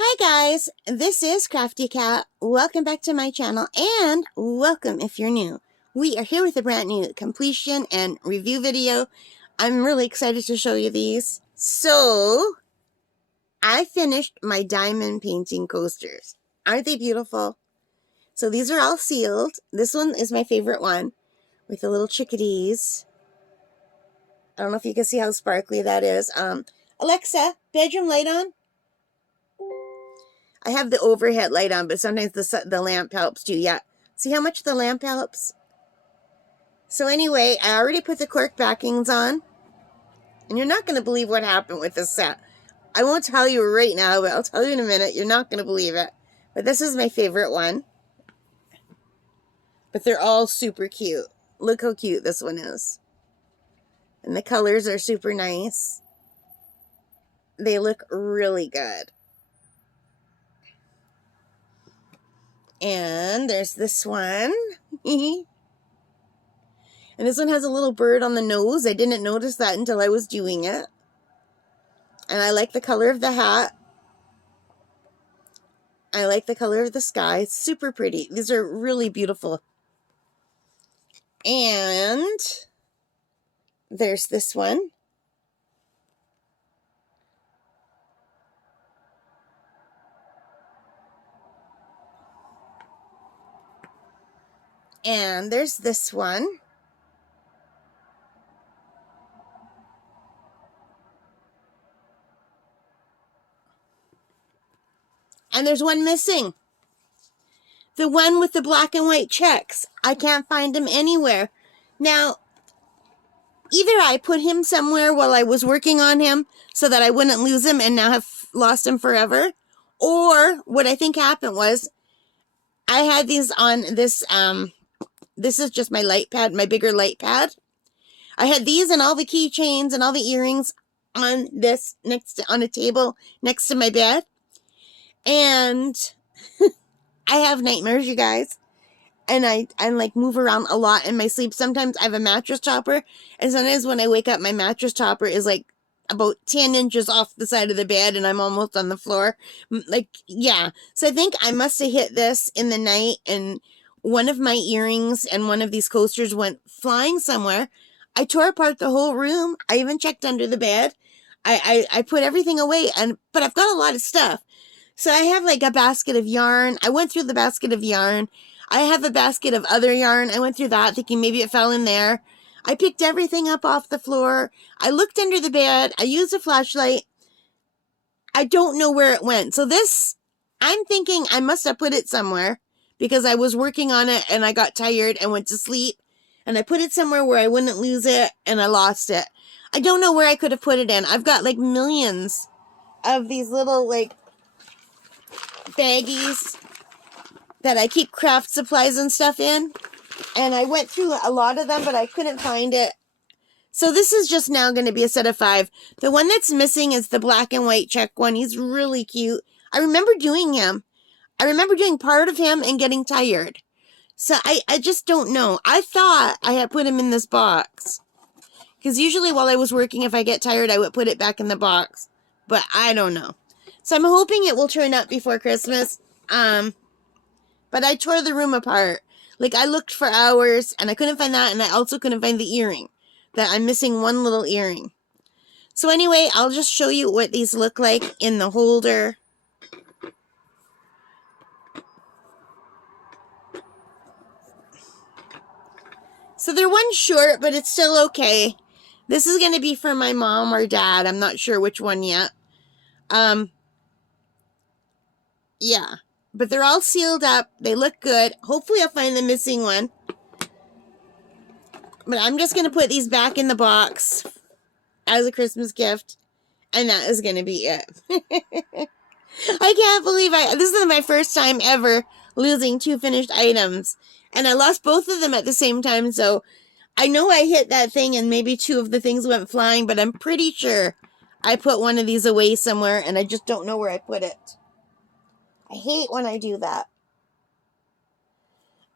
Hi guys, this is Crafty Cat. Welcome back to my channel and welcome if you're new. We are here with a brand new completion and review video. I'm really excited to show you these. So, I finished my diamond painting coasters. Aren't they beautiful? So these are all sealed. This one is my favorite one with the little chickadees. I don't know if you can see how sparkly that is. Alexa, bedroom light on? I have the overhead light on, but sometimes the lamp helps too. Yeah. See how much the lamp helps? So anyway, I already put the cork backings on. And you're not going to believe what happened with this set. I won't tell you right now, but I'll tell you in a minute. You're not going to believe it. But this is my favorite one. But they're all super cute. Look how cute this one is. And the colors are super nice. They look really good. And there's this one. And this one has a little bird on the nose. I didn't notice that until I was doing it. And I like the color of the hat. I like the color of the sky. It's super pretty. These are really beautiful. And there's this one. And there's this one. And there's one missing. The one with the black and white checks. I can't find him anywhere. Now, either I put him somewhere while I was working on him so that I wouldn't lose him and now have lost him forever. Or what I think happened was I had these on this, this is just my light pad, my bigger light pad. I had these and all the keychains and all the earrings on this on a table next to my bed. And I have nightmares, you guys. And I like move around a lot in my sleep. Sometimes I have a mattress topper. And sometimes when I wake up, my mattress topper is like about 10 inches off the side of the bed and I'm almost on the floor. Like, yeah. So I think I must have hit this in the night and one of my earrings and one of these coasters went flying somewhere. I tore apart the whole room. I even checked under the bed. I put everything away, but I've got a lot of stuff. So I have like a basket of yarn. I went through the basket of yarn. I have a basket of other yarn. I went through that thinking maybe it fell in there. I picked everything up off the floor. I looked under the bed. I used a flashlight. I don't know where it went. So this, I'm thinking I must have put it somewhere because I was working on it and I got tired and went to sleep. And I put it somewhere where I wouldn't lose it and I lost it. I don't know where I could have put it in. I've got like millions of these little like baggies that I keep craft supplies and stuff in. And I went through a lot of them, but I couldn't find it. So this is just now going to be a set of 5. The one that's missing is the black and white check one. He's really cute. I remember doing him. I remember doing part of him and getting tired. So I just don't know. I thought I had put him in this box. Because usually while I was working, if I get tired, I would put it back in the box. But I don't know. So I'm hoping it will turn up before Christmas. But I tore the room apart. Like, I looked for hours, and I couldn't find that, and I also couldn't find the earring. That I'm missing one little earring. So anyway, I'll just show you what these look like in the holder. So they're one short, but it's still okay. This is going to be for my mom or dad. I'm not sure which one yet. Yeah. But they're all sealed up. They look good. Hopefully I'll find the missing one. But I'm just going to put these back in the box as a Christmas gift. And that is going to be it. I can't believe this is my first time ever losing 2 finished items. And I lost both of them at the same time. So I know I hit that thing and maybe 2 of the things went flying. But I'm pretty sure I put one of these away somewhere. And I just don't know where I put it. I hate when I do that.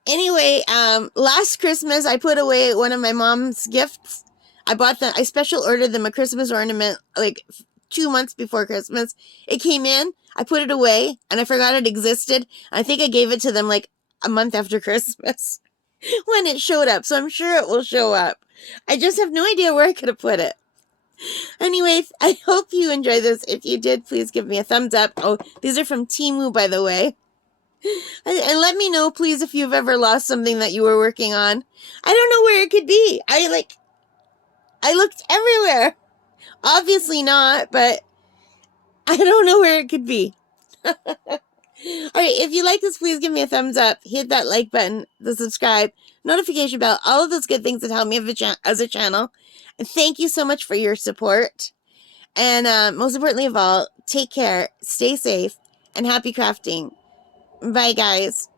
Anyway, last Christmas, I put away one of my mom's gifts. I special ordered them a Christmas ornament like 2 months before Christmas. It came in, I put it away, and I forgot it existed. I think I gave it to them like a month after Christmas when it showed up, so I'm sure it will show up. I just have no idea where I could have put it. Anyway, I hope you enjoyed this. If you did, please give me a thumbs up. Oh, these are from Temu, by the way. And let me know, please, if you've ever lost something that you were working on. I don't know where it could be. I looked everywhere. Obviously not, but I don't know where it could be. All right, if you like this, please give me a thumbs up. Hit that like button, the subscribe, notification bell, all of those good things that help me as a channel. And thank you so much for your support. And most importantly of all, take care, stay safe, and happy crafting. Bye, guys.